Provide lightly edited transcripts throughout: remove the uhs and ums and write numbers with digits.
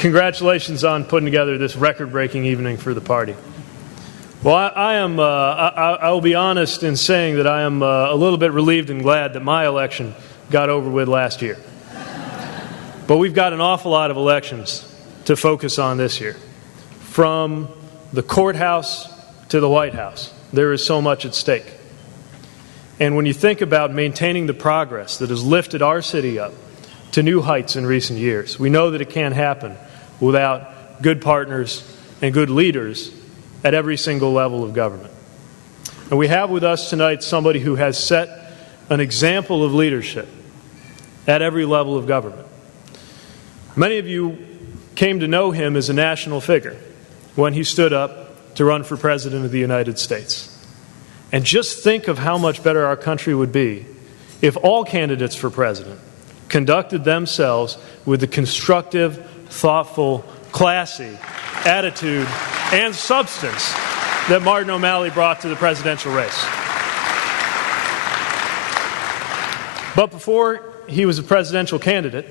congratulations on putting together this record-breaking evening for the party. Well, I will be honest in saying that I am a little bit relieved and glad that my election got over with last year. But we've got an awful lot of elections to focus on this year. From the courthouse to the White House, there is so much at stake. And when you think about maintaining the progress that has lifted our city up to new heights in recent years, we know that it can't happen without good partners and good leaders at every single level of government. And we have with us tonight somebody who has set an example of leadership at every level of government. Many of you came to know him as a national figure when he stood up to run for President of the United States. And just think of how much better our country would be if all candidates for president conducted themselves with the constructive, thoughtful, classy attitude and substance that Martin O'Malley brought to the presidential race. But before he was a presidential candidate,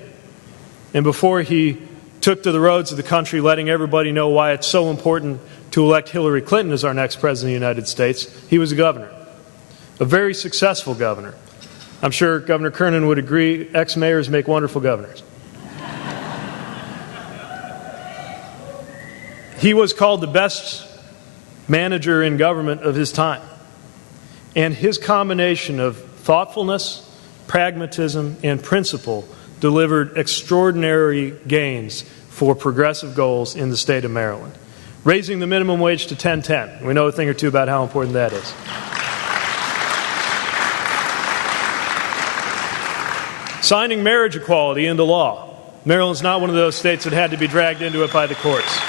and before he took to the roads of the country letting everybody know why it's so important to elect Hillary Clinton as our next president of the United States, he was a governor, a very successful governor. I'm sure Governor Kernan would agree, ex-mayors make wonderful governors. He was called the best manager in government of his time. And his combination of thoughtfulness, pragmatism, and principle delivered extraordinary gains for progressive goals in the state of Maryland. Raising the minimum wage to $10.10. We know a thing or two about how important that is. Signing marriage equality into law. Maryland's not one of those states that had to be dragged into it by the courts.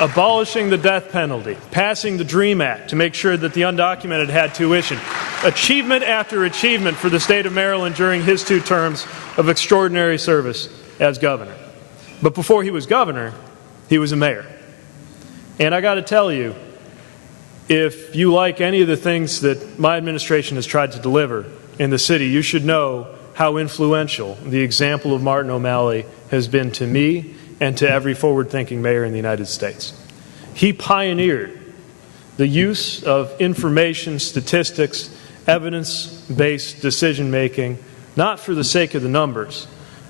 Abolishing the death penalty, passing the DREAM Act to make sure that the undocumented had tuition. Achievement after achievement for the state of Maryland during his 2 terms of extraordinary service as governor. But before he was governor, he was a mayor. And I got to tell you, if you like any of the things that my administration has tried to deliver in the city, you should know how influential the example of Martin O'Malley has been to me and to every forward-thinking mayor in the United States. He pioneered the use of information, statistics, evidence-based decision-making, not for the sake of the numbers,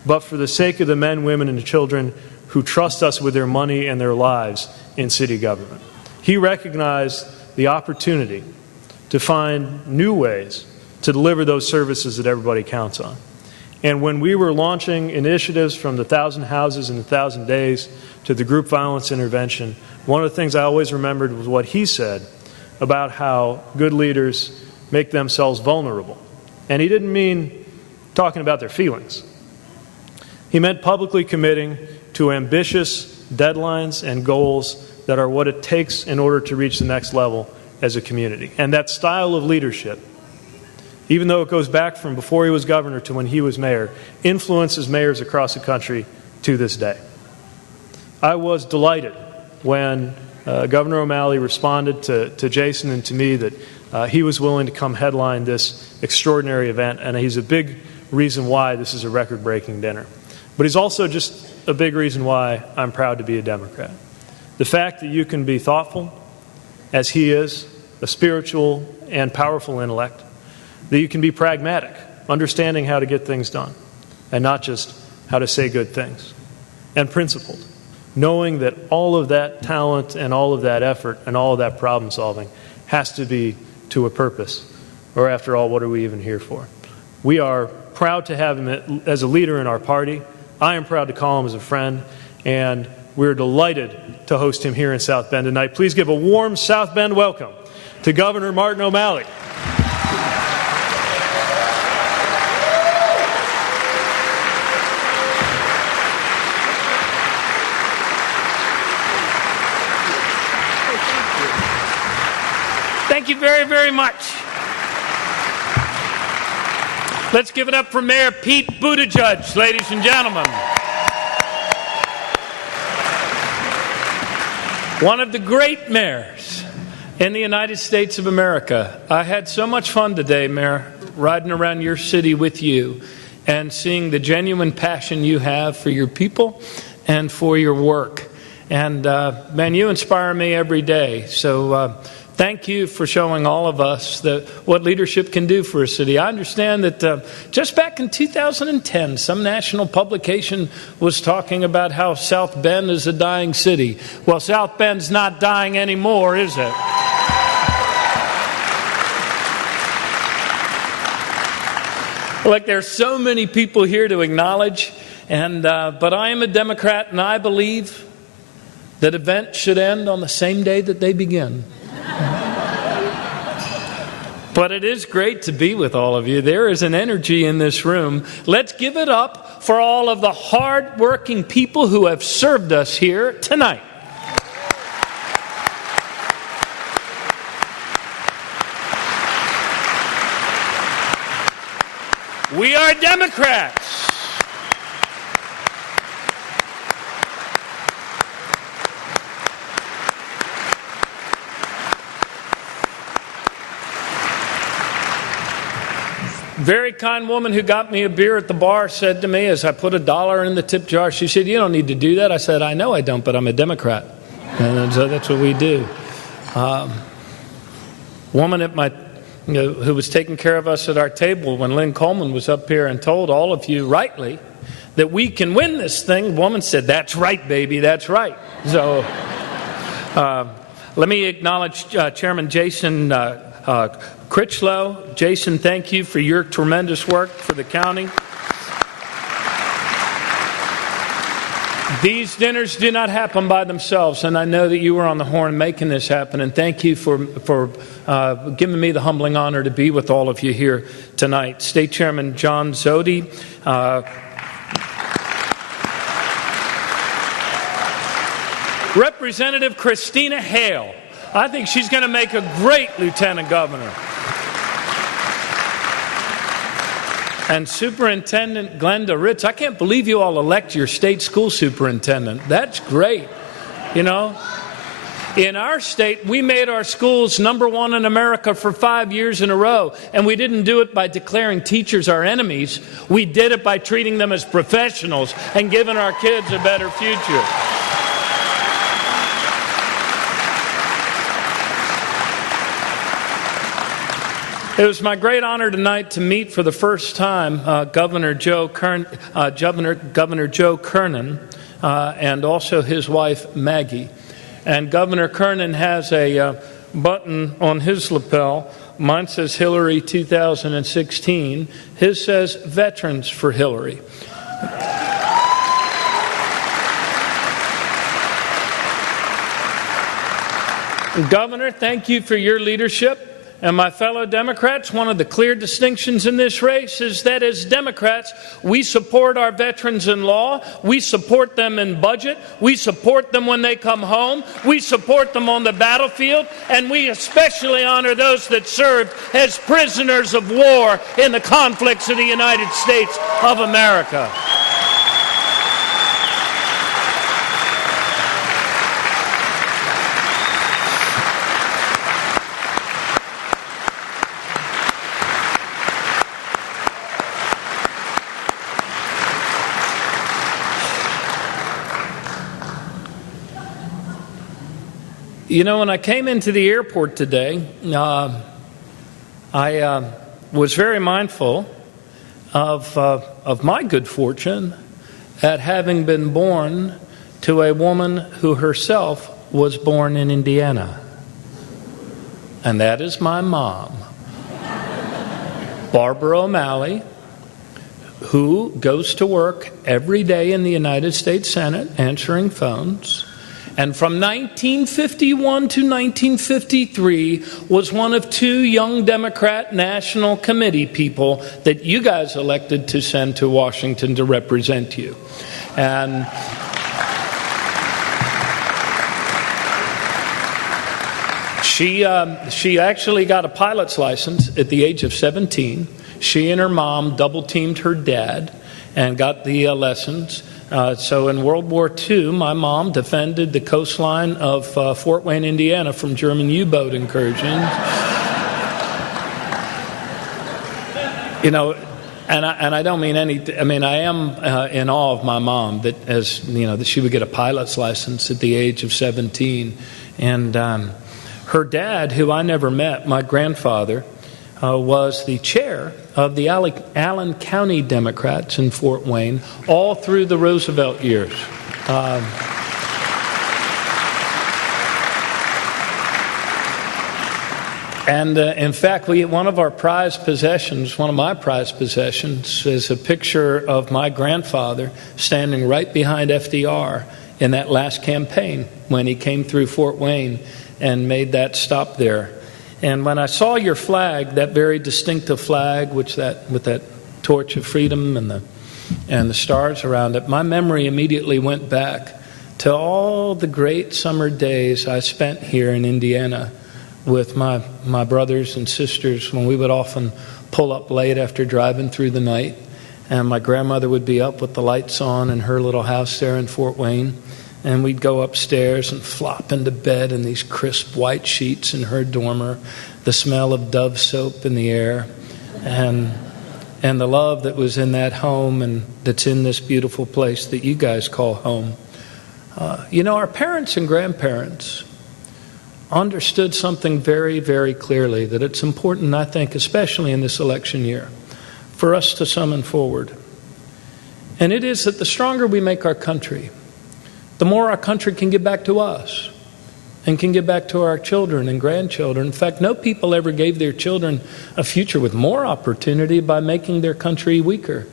but for the sake of the men, women, and children who trust us with their money and their lives in city government. He recognized the opportunity to find new ways to deliver those services that everybody counts on. And when we were launching initiatives from the 1,000 Houses in 1,000 Days to the group violence intervention, one of the things I always remembered was what he said about how good leaders make themselves vulnerable. And he didn't mean talking about their feelings. He meant publicly committing to ambitious deadlines and goals that are what it takes in order to reach the next level as a community. And that style of leadership, even though it goes back from before he was governor to when he was mayor, influences mayors across the country to this day. I was delighted when Governor O'Malley responded to Jason and to me that he was willing to come headline this extraordinary event, and he's a big reason why this is a record-breaking dinner. But he's also just a big reason why I'm proud to be a Democrat. The fact that you can be thoughtful, as he is, a spiritual and powerful intellect, that you can be pragmatic, understanding how to get things done, and not just how to say good things, and principled, knowing that all of that talent and all of that effort and all of that problem solving has to be to a purpose, or after all, what are we even here for? We are proud to have him as a leader in our party. I am proud to call him as a friend, and we're delighted to host him here in South Bend tonight. Please give a warm South Bend welcome to Governor Martin O'Malley. Thank you very, very much. Let's give it up for Mayor Pete Buttigieg, ladies and gentlemen. One of the great mayors in the United States of America. I had so much fun today, Mayor, riding around your city with you. and seeing the genuine passion you have for your people and for your work. And man, you inspire me every day. So thank you for showing all of us what leadership can do for a city. I understand that just back in 2010, some national publication was talking about how South Bend is a dying city. Well, South Bend's not dying anymore, is it? Like, there's so many people here to acknowledge, but I am a Democrat, and I believe that events should end on the same day that they begin. But it is great to be with all of you. There is an energy in this room. Let's give it up for all of the hard-working people who have served us here tonight. We are Democrats. Very kind woman who got me a beer at the bar said to me as I put $1 in the tip jar, she said, "You don't need to do that." I said, "I know I don't, but I'm a Democrat." And so that's what we do. Woman at my who was taking care of us at our table when Lynn Coleman was up here and told all of you rightly that we can win this thing. The woman said, "That's right, baby, that's right." So let me acknowledge Chairman Jason Critchlow. Jason, thank you for your tremendous work for the county. These dinners do not happen by themselves, and I know that you were on the horn making this happen, and thank you for giving me the humbling honor to be with all of you here tonight. State Chairman John Zodi, Representative Christina Hale. I think she's going to make a great lieutenant governor. And Superintendent Glenda Ritz. I can't believe you all elect your state school superintendent. That's great. You know, in our state, we made our schools #1 in America for 5 years in a row. And we didn't do it by declaring teachers our enemies. We did it by treating them as professionals and giving our kids a better future. It was my great honor tonight to meet for the first time Governor Joe Kernan and also his wife Maggie. And Governor Kernan has a button on his lapel. Mine says Hillary 2016. His says Veterans for Hillary. Governor, thank you for your leadership. And my fellow Democrats, one of the clear distinctions in this race is that as Democrats, we support our veterans in law, we support them in budget, we support them when they come home, we support them on the battlefield, and we especially honor those that served as prisoners of war in the conflicts of the United States of America. You know, when I came into the airport today, I was very mindful of my good fortune at having been born to a woman who herself was born in Indiana. And that is my mom, Barbara O'Malley, who goes to work every day in the United States Senate answering phones. And from 1951 to 1953 was one of 2 young Democrat National Committee people that you guys elected to send to Washington to represent you. And she actually got a pilot's license at the age of 17. She and her mom double-teamed her dad and got the lessons. So in World War II, my mom defended the coastline of Fort Wayne, Indiana from German U-boat incursions. You know, And I don't mean any. I mean, I am in awe of my mom that, as you know, that she would get a pilot's license at the age of 17, and her dad, who I never met, my grandfather, was the chair of the Allen County Democrats in Fort Wayne all through the Roosevelt years. And in fact, one of my prized possessions, is a picture of my grandfather standing right behind FDR in that last campaign when he came through Fort Wayne and made that stop there. And when I saw your flag, that very distinctive flag, with that torch of freedom and the stars around it, my memory immediately went back to all the great summer days I spent here in Indiana with my brothers and sisters, when we would often pull up late after driving through the night, and my grandmother would be up with the lights on in her little house there in Fort Wayne, and we'd go upstairs and flop into bed in these crisp white sheets in her dormer, the smell of Dove soap in the air, and the love that was in that home and that's in this beautiful place that you guys call home. Our parents and grandparents understood something very, very clearly, that it's important, I think, especially in this election year, for us to summon forward. And it is that the stronger we make our country, the more our country can give back to us and can give back to our children and grandchildren. In fact, no people ever gave their children a future with more opportunity by making their country weaker.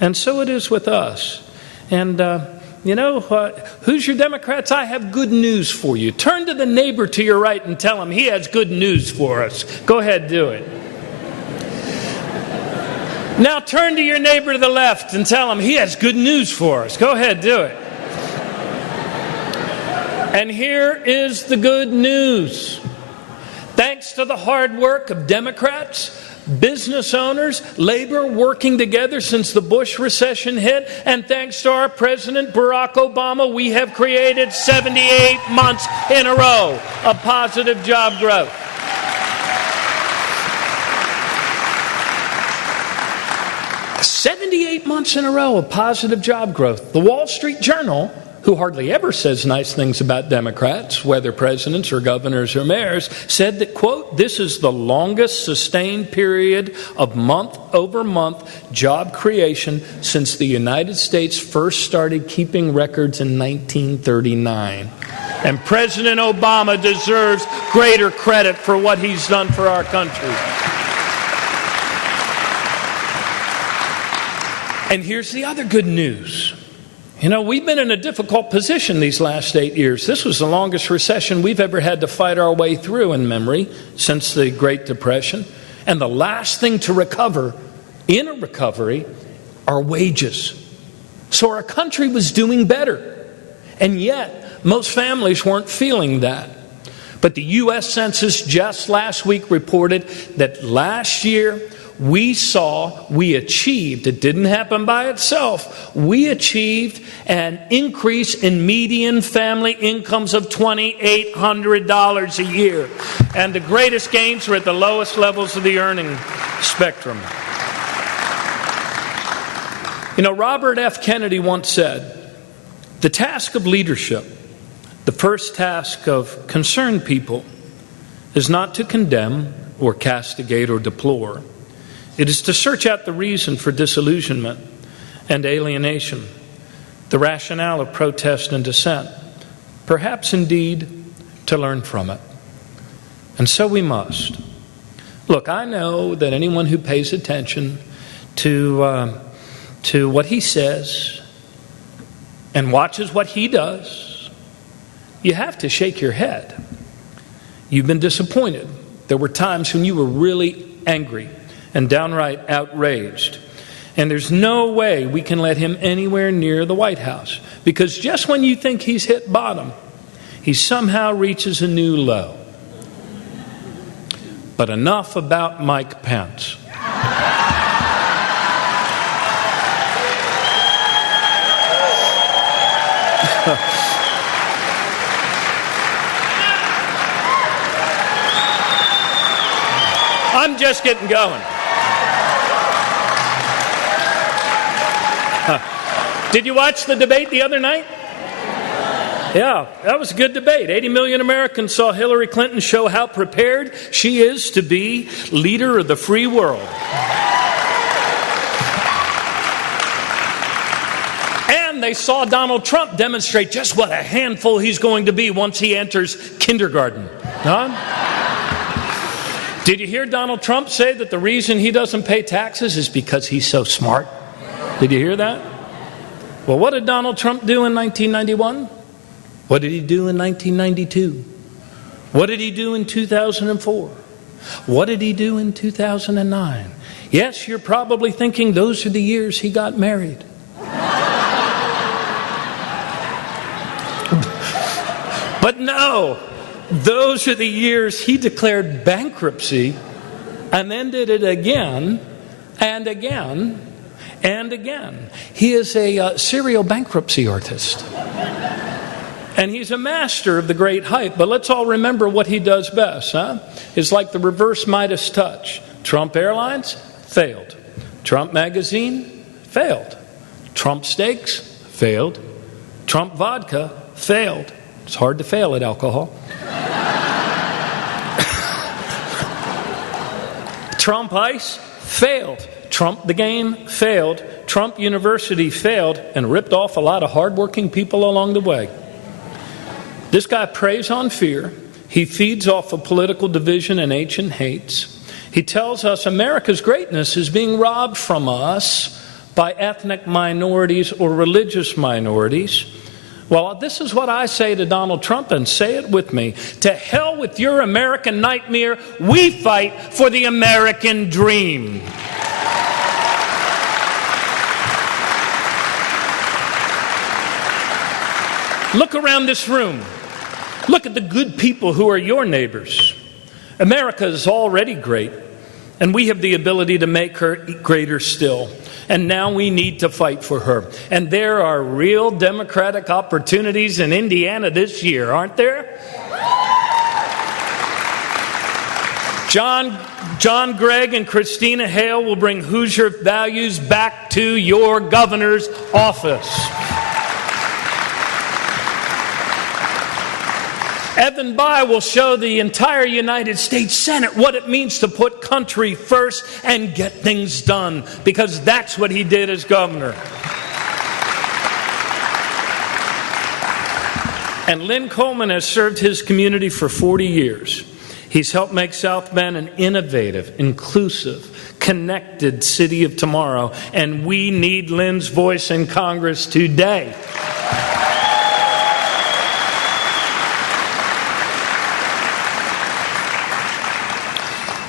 And so it is with us. And who's your Democrats? I have good news for you. Turn to the neighbor to your right and tell him he has good news for us. Go ahead, do it. Now turn to your neighbor to the left and tell him he has good news for us. Go ahead, do it. And here is the good news. Thanks to the hard work of Democrats, business owners, labor working together since the Bush recession hit, and thanks to our President Barack Obama, we have created 78 months in a row of positive job growth. "78 months in a row of positive job growth." The Wall Street Journal, who hardly ever says nice things about Democrats, whether presidents or governors or mayors, said that, quote, "This is the longest sustained period of month-over-month job creation since the United States first started keeping records in 1939. And President Obama deserves greater credit for what he's done for our country. And here's the other good news. We've been in a difficult position these last 8 years. This was the longest recession we've ever had to fight our way through in memory since the Great Depression. And the last thing to recover in a recovery are wages. So our country was doing better. And yet, most families weren't feeling that. But the U.S. Census just last week reported that last year, we achieved, it didn't happen by itself, we achieved an increase in median family incomes of $2,800 a year. And the greatest gains were at the lowest levels of the earning spectrum. Robert F. Kennedy once said, "The task of leadership, the first task of concerned people, is not to condemn or castigate or deplore. It is to search out the reason for disillusionment and alienation, the rationale of protest and dissent, perhaps indeed to learn from it." And so we must. Look, I know that anyone who pays attention to what he says and watches what he does, you have to shake your head. You've been disappointed. There were times when you were really angry and downright outraged. And there's no way we can let him anywhere near the White House, because just when you think he's hit bottom, he somehow reaches a new low. But enough about Mike Pence. I'm just getting going. Did you watch the debate the other night? Yeah, that was a good debate. 80 million Americans saw Hillary Clinton show how prepared she is to be leader of the free world. And they saw Donald Trump demonstrate just what a handful he's going to be once he enters kindergarten. Huh? Did you hear Donald Trump say that the reason he doesn't pay taxes is because he's so smart? Did you hear that? Well, what did Donald Trump do in 1991? What did he do in 1992? What did he do in 2004? What did he do in 2009? Yes, you're probably thinking those are the years he got married. But no, those are the years he declared bankruptcy and then did it again and again and again. He is a serial bankruptcy artist. And he's a master of the great hype. But let's all remember what he does best, huh? It's like the reverse Midas touch. Trump Airlines failed. Trump Magazine failed. Trump Steaks failed. Trump Vodka failed. It's hard to fail at alcohol. Trump Ice failed. Trump the Game failed. Trump University failed and ripped off a lot of hardworking people along the way. This guy preys on fear. He feeds off of political division and ancient hates. He tells us America's greatness is being robbed from us by ethnic minorities or religious minorities. Well, this is what I say to Donald Trump, and say it with me. To hell with your American nightmare. We fight for the American dream. Look around this room. Look at the good people who are your neighbors. America is already great, and we have the ability to make her greater still. And now we need to fight for her. And there are real Democratic opportunities in Indiana this year, aren't there? John Gregg and Christina Hale will bring Hoosier values back to your governor's office. Evan Bayh will show the entire United States Senate what it means to put country first and get things done, because that's what he did as governor. And Lynn Coleman has served his community for 40 years. He's helped make South Bend an innovative, inclusive, connected city of tomorrow, and we need Lynn's voice in Congress today.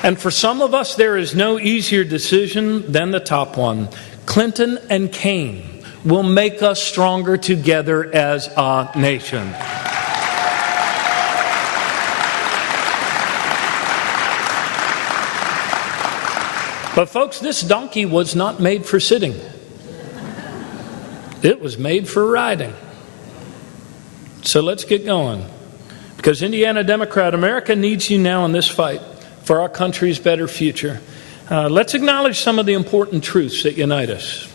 And for some of us, there is no easier decision than the top one. Clinton and Kaine will make us stronger together as a nation. But folks, this donkey was not made for sitting. It was made for riding. So let's get going. Because Indiana Democrat, America needs you now in this fight for our country's better future. Let's acknowledge some of the important truths that unite us.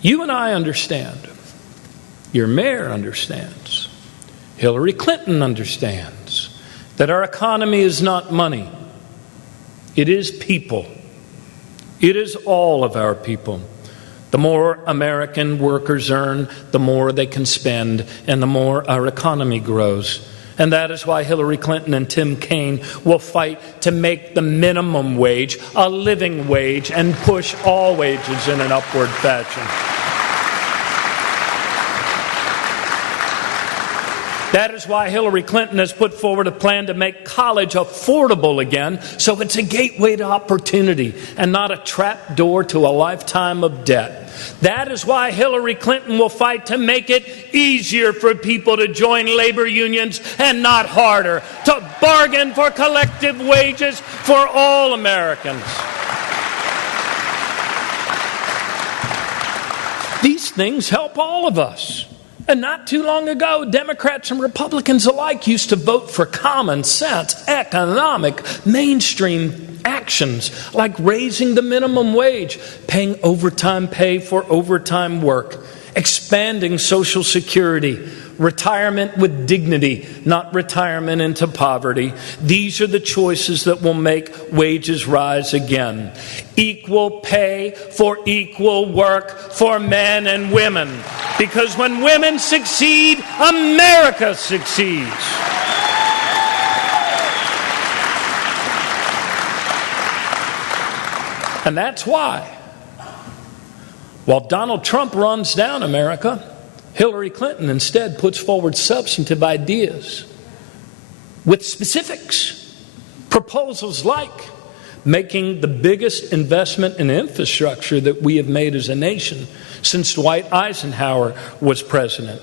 You and I understand. Your mayor understands. Hillary Clinton understands that our economy is not money. It is people. It is all of our people. The more American workers earn, the more they can spend, and the more our economy grows. And that is why Hillary Clinton and Tim Kaine will fight to make the minimum wage a living wage and push all wages in an upward fashion. That is why Hillary Clinton has put forward a plan to make college affordable again, so it's a gateway to opportunity and not a trap door to a lifetime of debt. That is why Hillary Clinton will fight to make it easier for people to join labor unions and not harder, to bargain for collective wages for all Americans. These things help all of us. And not too long ago, Democrats and Republicans alike used to vote for common sense, economic, mainstream actions like raising the minimum wage, paying overtime pay for overtime work, expanding Social Security, retirement with dignity, not retirement into poverty. These are the choices that will make wages rise again. Equal pay for equal work for men and women. Because when women succeed, America succeeds. And that's why, while Donald Trump runs down America, Hillary Clinton instead puts forward substantive ideas with specifics. Proposals like making the biggest investment in infrastructure that we have made as a nation since Dwight Eisenhower was president.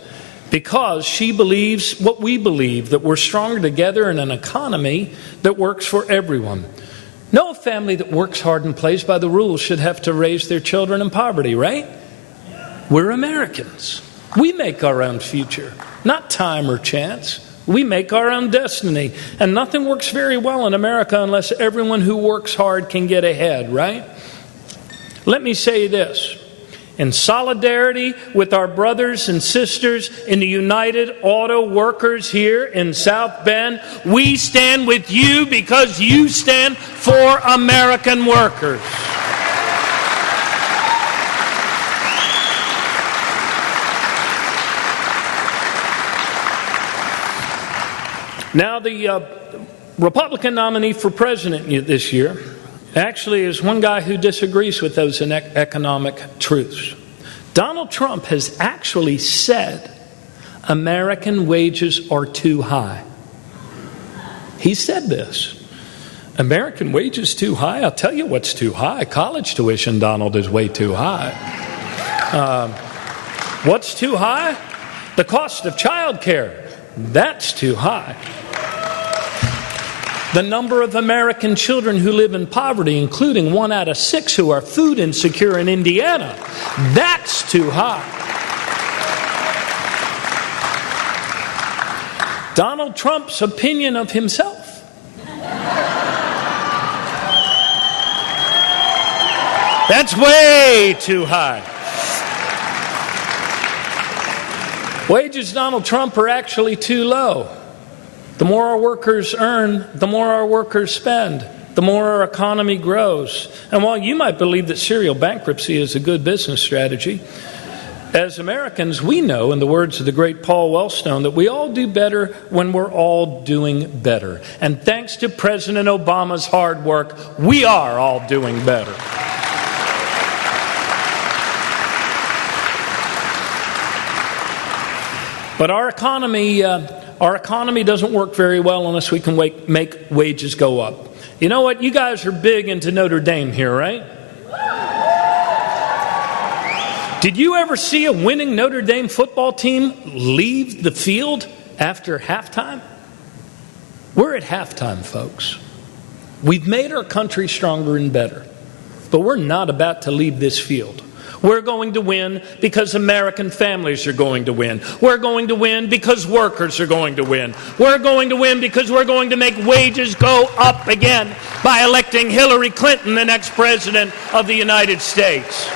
Because she believes what we believe, that we're stronger together in an economy that works for everyone. No family that works hard and plays by the rules should have to raise their children in poverty, right? We're Americans. We make our own future, not time or chance. We make our own destiny. And nothing works very well in America unless everyone who works hard can get ahead, right? Let me say this. In solidarity with our brothers and sisters in the United Auto Workers here in South Bend, we stand with you because you stand for American workers. Now, the Republican nominee for president this year actually is one guy who disagrees with those economic truths. Donald Trump has actually said American wages are too high. He said this. American wages too high? I'll tell you what's too high. College tuition, Donald, is way too high. What's too high? The cost of child care. That's too high. The number of American children who live in poverty, including 1 out of 6 who are food insecure in Indiana, that's too high. Donald Trump's opinion of himself. That's way too high. Wages, Donald Trump, are actually too low. The more our workers earn, the more our workers spend, the more our economy grows. And while you might believe that serial bankruptcy is a good business strategy, as Americans, we know, in the words of the great Paul Wellstone, that we all do better when we're all doing better. And thanks to President Obama's hard work, we are all doing better. But our economy doesn't work very well unless we can make wages go up. You know what? You guys are big into Notre Dame here, right? Did you ever see a winning Notre Dame football team leave the field after halftime? We're at halftime, folks. We've made our country stronger and better, but we're not about to leave this field. We're going to win because American families are going to win. We're going to win because workers are going to win. We're going to win because we're going to make wages go up again by electing Hillary Clinton, the next president of the United States.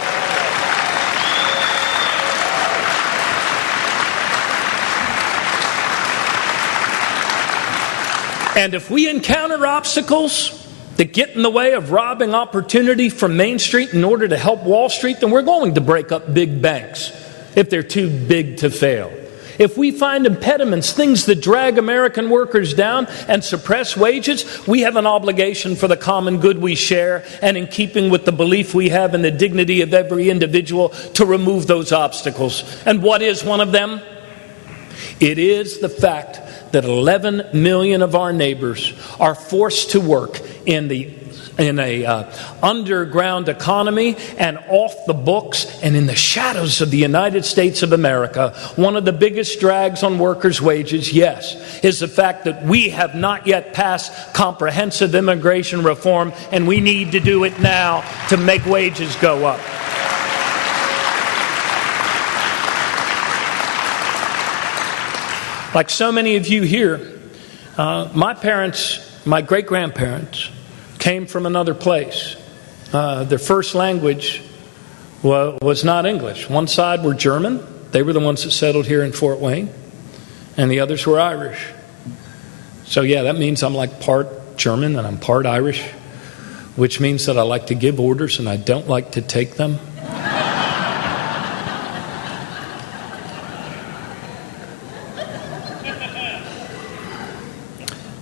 And if we encounter obstacles that get in the way of robbing opportunity from Main Street in order to help Wall Street, then we're going to break up big banks if they're too big to fail. If we find impediments, things that drag American workers down and suppress wages, we have an obligation for the common good we share, and in keeping with the belief we have in the dignity of every individual, to remove those obstacles. And what is one of them? It is the fact that 11 million of our neighbors are forced to work in a underground economy and off the books and in the shadows of the United States of America. One of the biggest drags on workers' wages, yes, is the fact that we have not yet passed comprehensive immigration reform, and we need to do it now to make wages go up. Like so many of you here, my parents, my great-grandparents, came from another place. Their first language was not English. One side were German. They were the ones that settled here in Fort Wayne. And the others were Irish. So yeah, that means I'm like part German and I'm part Irish, which means that I like to give orders and I don't like to take them.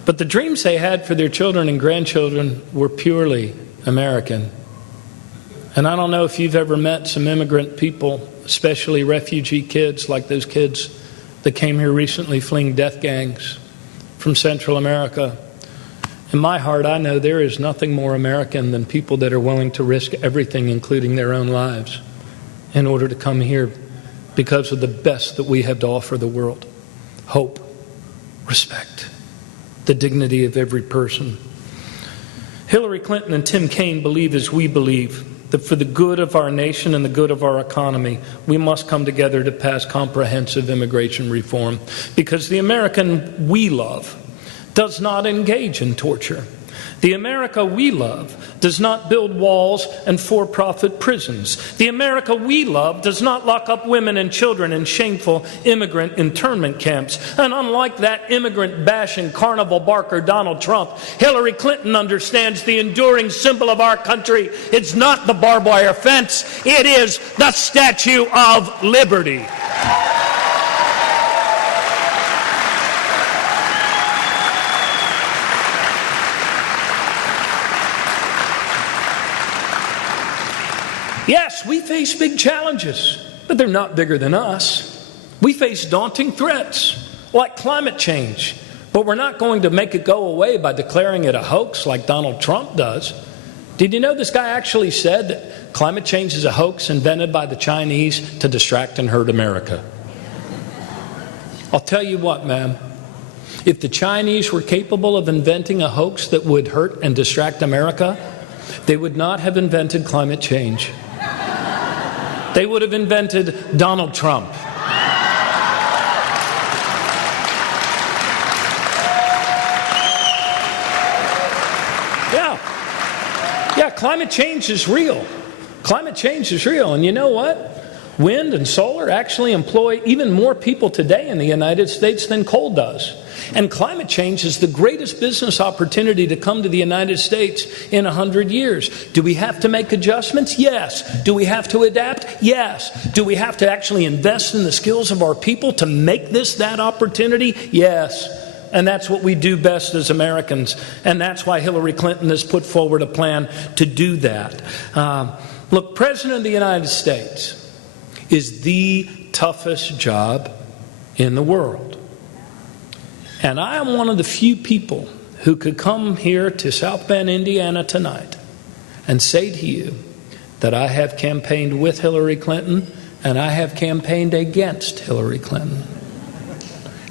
But the dreams they had for their children and grandchildren were purely American. And I don't know if you've ever met some immigrant people, especially refugee kids like those kids that came here recently fleeing death gangs from Central America. In my heart, I know there is nothing more American than people that are willing to risk everything, including their own lives, in order to come here because of the best that we have to offer the world. Hope, respect, the dignity of every person. Hillary Clinton and Tim Kaine believe as we believe, that for the good of our nation and the good of our economy, we must come together to pass comprehensive immigration reform, because the American we love does not engage in torture. The America we love does not build walls and for-profit prisons. The America we love does not lock up women and children in shameful immigrant internment camps. And unlike that immigrant-bashing carnival barker Donald Trump, Hillary Clinton understands the enduring symbol of our country. It's not the barbed wire fence. It is the Statue of Liberty. Yes, we face big challenges, but they're not bigger than us. We face daunting threats, like climate change, but we're not going to make it go away by declaring it a hoax like Donald Trump does. Did you know this guy actually said that climate change is a hoax invented by the Chinese to distract and hurt America? I'll tell you what, ma'am. If the Chinese were capable of inventing a hoax that would hurt and distract America, they would not have invented climate change. They would have invented Donald Trump. Yeah, climate change is real. Climate change is real. And you know what? Wind and solar actually employ even more people today in the United States than coal does. And climate change is the greatest business opportunity to come to the United States in 100 years. Do we have to make adjustments? Yes. Do we have to adapt? Yes. Do we have to actually invest in the skills of our people to make this that opportunity? Yes. And that's what we do best as Americans. And that's why Hillary Clinton has put forward a plan to do that. Look, President of the United States is the toughest job in the world. And I am one of the few people who could come here to South Bend, Indiana tonight and say to you that I have campaigned with Hillary Clinton and I have campaigned against Hillary Clinton.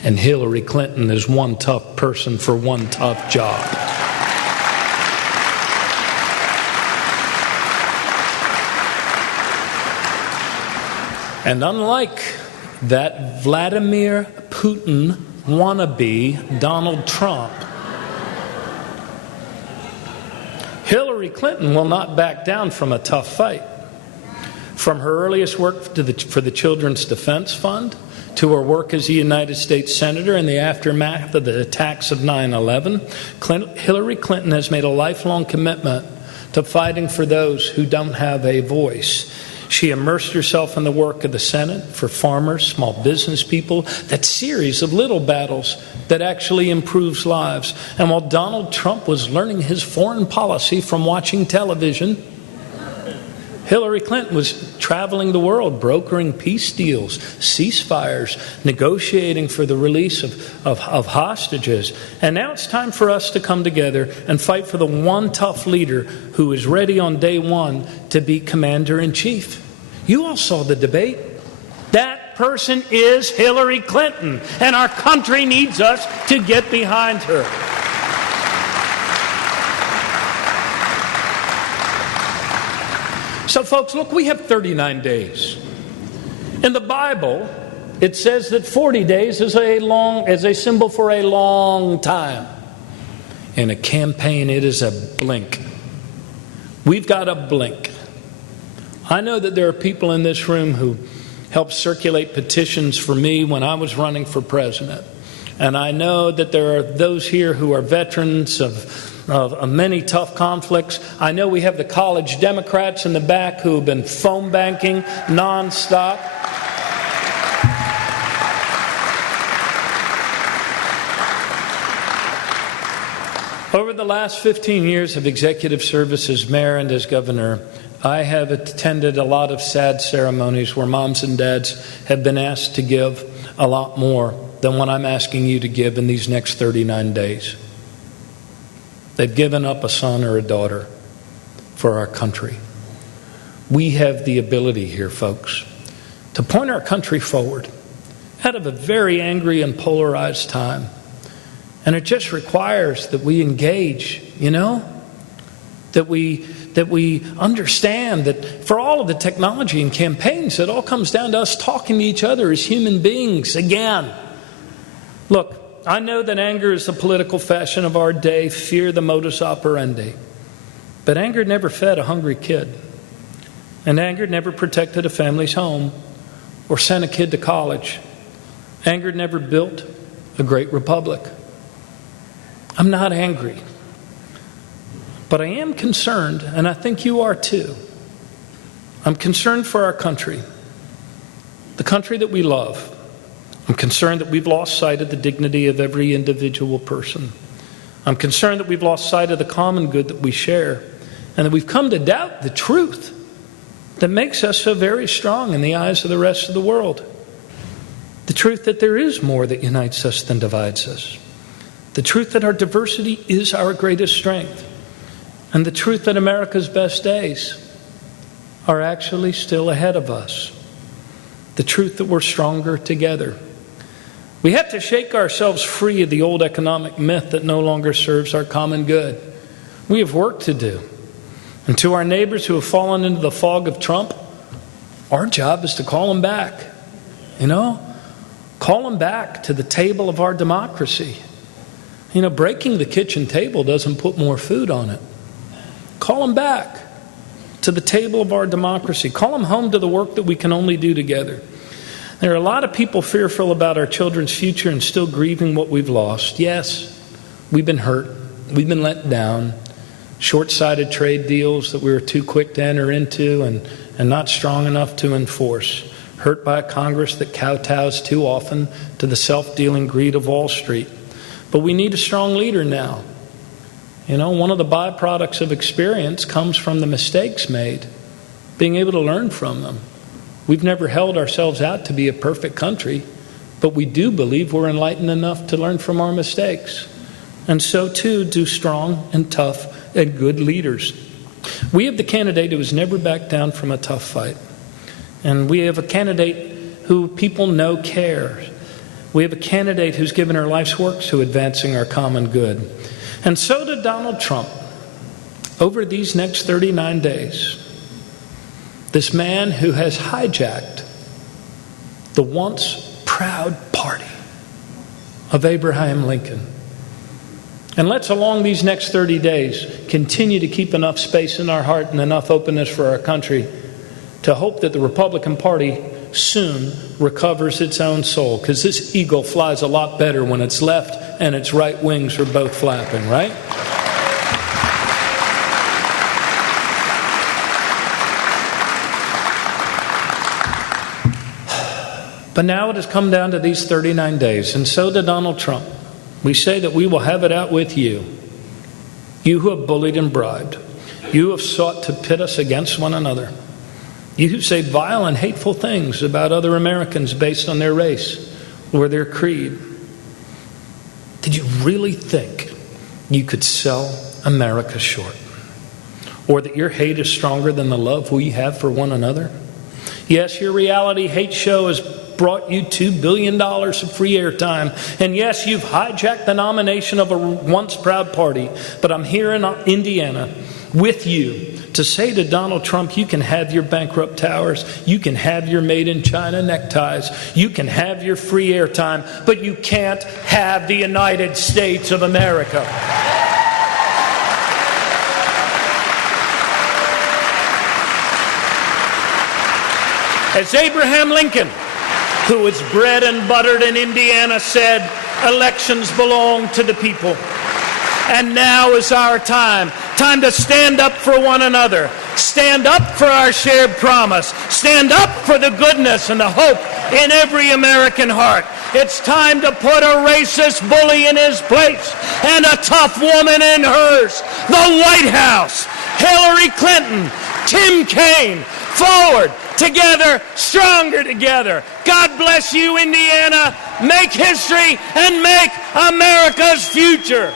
And Hillary Clinton is one tough person for one tough job. And unlike that Vladimir Putin wannabe Donald Trump, Hillary Clinton will not back down from a tough fight. From her earliest work for the Children's Defense Fund to her work as a United States Senator in the aftermath of the attacks of 9/11, Hillary Clinton has made a lifelong commitment to fighting for those who don't have a voice. She immersed herself in the work of the Senate for farmers, small business people, that series of little battles that actually improves lives. And while Donald Trump was learning his foreign policy from watching television, Hillary Clinton was traveling the world, brokering peace deals, ceasefires, negotiating for the release of hostages. And now it's time for us to come together and fight for the one tough leader who is ready on day one to be commander-in-chief. You all saw the debate. That person is Hillary Clinton, and our country needs us to get behind her. So folks, look, we have 39 days. In the Bible, it says that 40 days is a symbol for a long time. In a campaign, it is a blink. We've got a blink. I know that there are people in this room who helped circulate petitions for me when I was running for president. And I know that there are those here who are veterans of many tough conflicts. I know we have the college Democrats in the back who have been phone banking nonstop. Over the last 15 years of executive service as mayor and as governor, I have attended a lot of sad ceremonies where moms and dads have been asked to give a lot more than what I'm asking you to give in these next 39 days. They've given up a son or a daughter for our country. We have the ability here, folks, to point our country forward out of a very angry and polarized time. And it just requires that we engage, that we understand that for all of the technology and campaigns, it all comes down to us talking to each other as human beings again. Look, I know that anger is the political fashion of our day, fear the modus operandi. But anger never fed a hungry kid. And anger never protected a family's home or sent a kid to college. Anger never built a great republic. I'm not angry. But I am concerned, and I think you are too. I'm concerned for our country, the country that we love. I'm concerned that we've lost sight of the dignity of every individual person. I'm concerned that we've lost sight of the common good that we share, and that we've come to doubt the truth that makes us so very strong in the eyes of the rest of the world. The truth that there is more that unites us than divides us. The truth that our diversity is our greatest strength. And the truth that America's best days are actually still ahead of us. The truth that we're stronger together. We have to shake ourselves free of the old economic myth that no longer serves our common good. We have work to do. And to our neighbors who have fallen into the fog of Trump, our job is to call them back. Call them back to the table of our democracy. Breaking the kitchen table doesn't put more food on it. Call them back to the table of our democracy. Call them home to the work that we can only do together. There are a lot of people fearful about our children's future and still grieving what we've lost. Yes, we've been hurt. We've been let down. Short-sighted trade deals that we were too quick to enter into and not strong enough to enforce. Hurt by a Congress that kowtows too often to the self-dealing greed of Wall Street. But we need a strong leader now. One of the byproducts of experience comes from the mistakes made, being able to learn from them. We've never held ourselves out to be a perfect country, but we do believe we're enlightened enough to learn from our mistakes. And so too do strong and tough and good leaders. We have the candidate who has never backed down from a tough fight. And we have a candidate who people know cares. We have a candidate who's given her life's work to advancing our common good. And so did Donald Trump. Over these next 39 days, this man who has hijacked the once proud party of Abraham Lincoln. And let's, along these next 30 days, continue to keep enough space in our heart and enough openness for our country to hope that the Republican Party soon recovers its own soul, because this eagle flies a lot better when its left and its right wings are both flapping, right? But now it has come down to these 39 days, and so did Donald Trump. We say that we will have it out with you. You who have bullied and bribed. You who have sought to pit us against one another. You who say vile and hateful things about other Americans based on their race or their creed. Did you really think you could sell America short? Or that your hate is stronger than the love we have for one another? Yes, your reality hate show has brought you $2 billion of free airtime. And yes, you've hijacked the nomination of a once proud party. But I'm here in Indiana with you to say to Donald Trump, you can have your bankrupt towers, you can have your made in China neckties, you can have your free airtime, but you can't have the United States of America. As Abraham Lincoln, who was bred and buttered in Indiana, said, elections belong to the people. And now is our time to stand up for one another, stand up for our shared promise, stand up for the goodness and the hope in every American heart. It's time to put a racist bully in his place and a tough woman in hers. The White House, Hillary Clinton, Tim Kaine, forward, together, stronger together. God bless you, Indiana. Make history and make America's future.